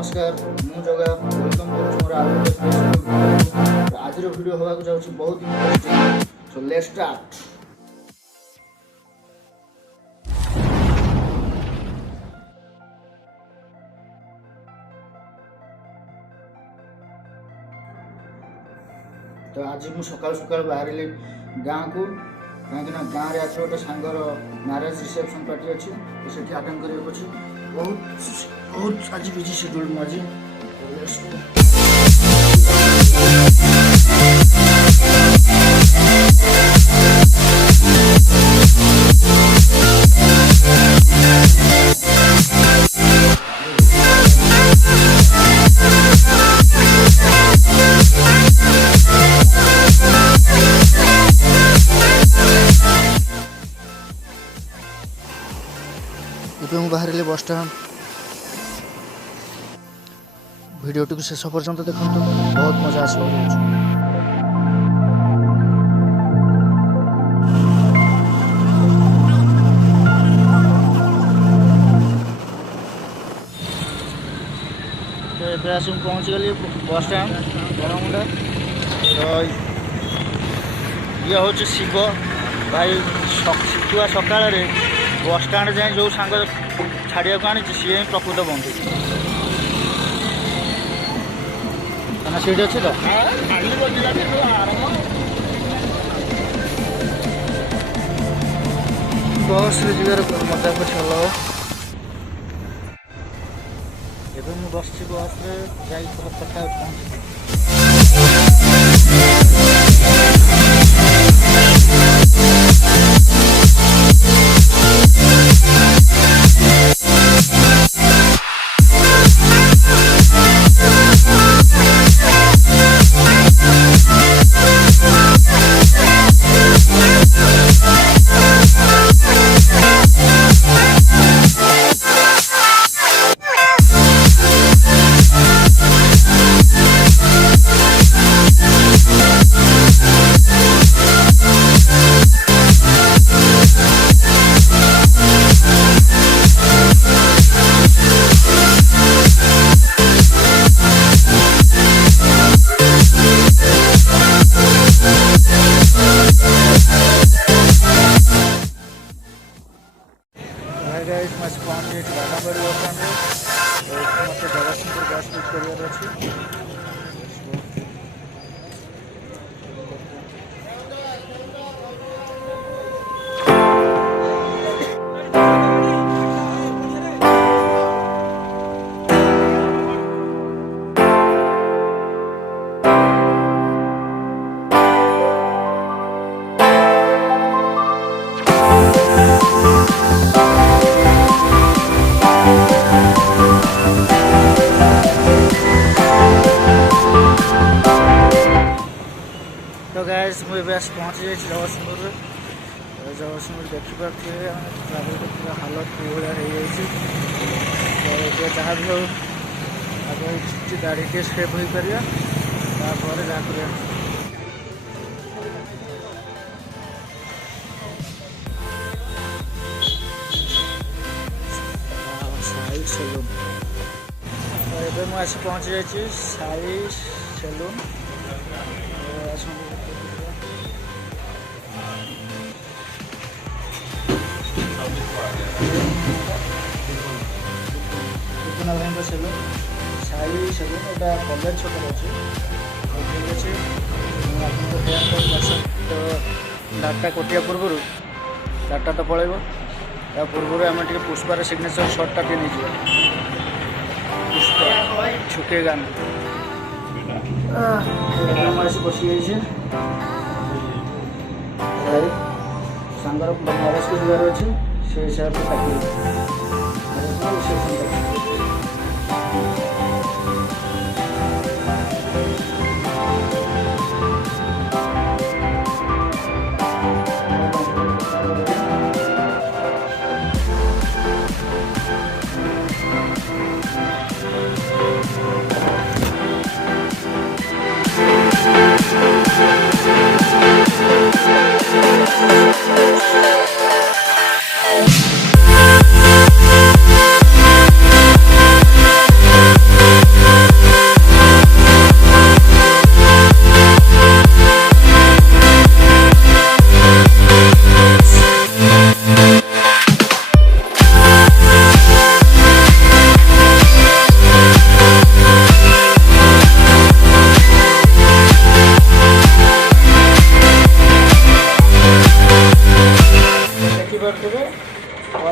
नमस्कार मु जगह वेलकम करूँ आज वीडियो होगा जाऊँ बहुत इंटरेस्टिंग सो लेट्स स्टार्ट। तो आज मुझे सकाल सकाल बाहर गाँ को कहीं गाँव में आज गोटे सांगर मैरेज रिसेप्शन पार्टी अच्छी तो से आटेड कर बहुत आज बिजी शेड्यूल मुझे बाहर बस स्टैंड वीडियो टी शेष पर्यंत देखो बहुत मजा आस पहुँची गली बस स्टैंड बरमुंडा। तो ये हूँ शिव भाई शिखुआ सकाल बस स्टाण जाए जो सांग छाड़िया को आनी सी ही प्रकृत बंधु सीट अच्छी तो बस जीवार मजा कुछ हल एवं बस बस जा कथा पहुँच पहुँची जाए जगतसिंहपुर जगतसिंहपुर देखिपे ट्राफिक पूरा हालत भाया हो जहाँ भी हो आगे गाड़ी टे स्टेप हो पार जहाँ कर साई सेलून एवं मुझे पहुँची जाइए Sai salon salon Sai salon एटा कलेज छक अच्छे ठीक अच्छे तो डाटा कटिया पूर्व डाटा तो पलैब या पूर्व आम टे पुष्पार सिग्नेचर शॉर्टा टे नहीं पुष्पा छुकेगा बसी सांगर मैरेज को जीवार अच्छे से हिसाब से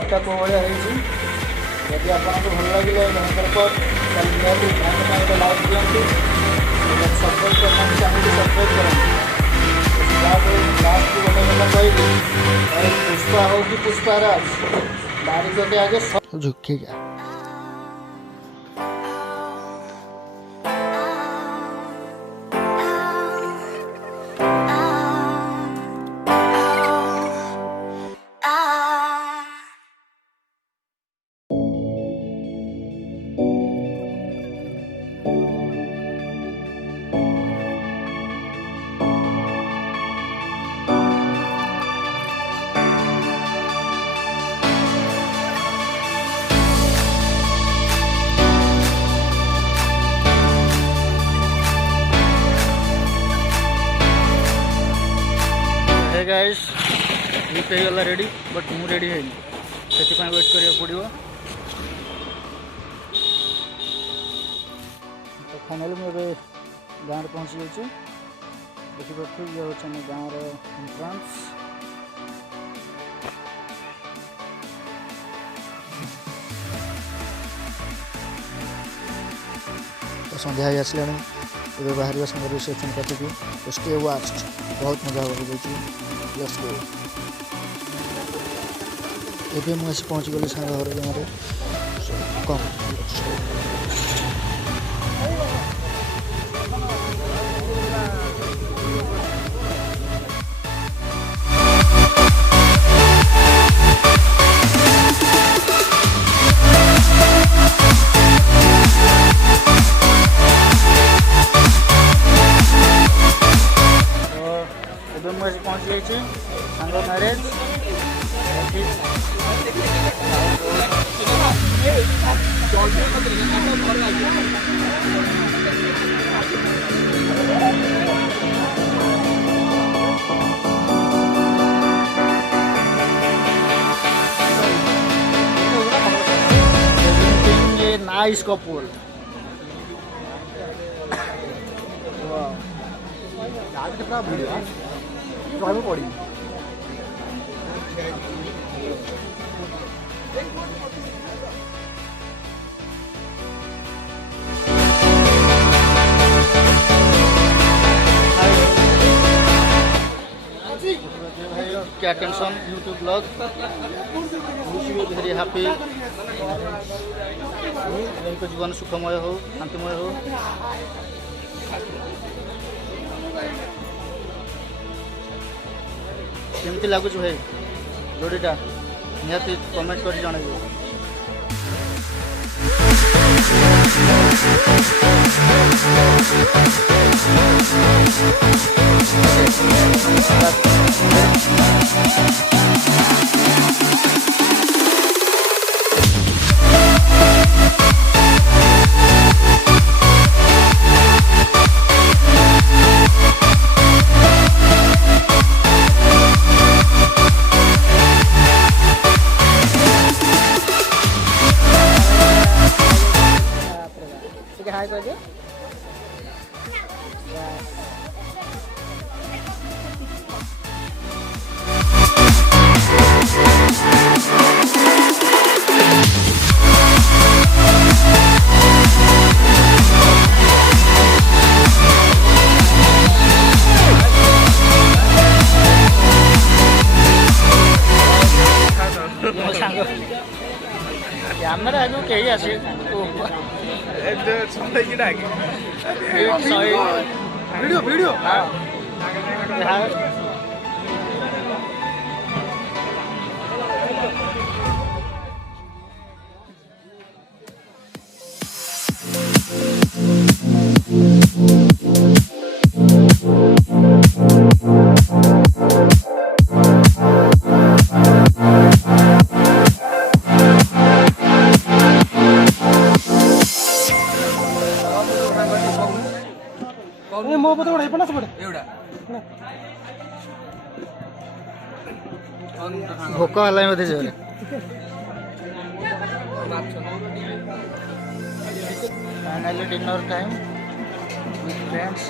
बसटा को भाया जदि आपको भल लगे निहाती भाई लाइक दिखाँ सब्सक्राइब करना चैनल को सब्सक्राइब करें लास्ट को गोटे कथा कहली पुष्पा हो कि पुष्पाराज बारिक के आगे सब झुकेगा। गाइस गिफ्ट हो गला रेडी बट मु रेडी है से वेट करिया पड़ो। तो फाइनली मुझे गाँव में पहुँची जाइए देखिए ये हूँ गाँव एंट्रांस। तो संध्या ही आसला ये बाहर संगे रिसेप्शन काटिकी तो स्टे वास्ट बहुत मजा ये मुझे पहुँच गली सांग घर जमारे कम पहुँच गई सांग मैरेज नाइस कपल पड़ी क्या tension YouTube blog very happy इनको जीवन सुखमय हो शांतिमय हो। केमती लगुच भाई जोड़ीटा निहाती कमेंट कर जन। हाय कर दे कैमरा जो कहीं आसे वीडियो वीडियो मो पता बड़ा पन्नास पड़े एवढा भोक हलाय मध्ये जोरे finally dinner time with friends.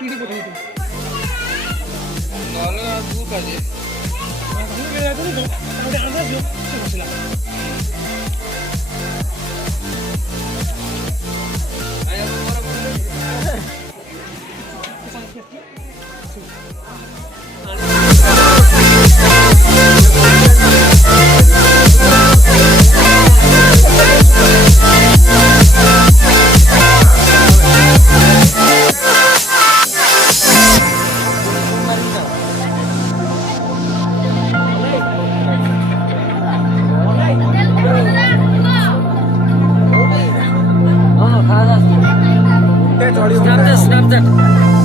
टीडी पठवतो तू पाहिजे अंदाज घेऊ बसला Snapchat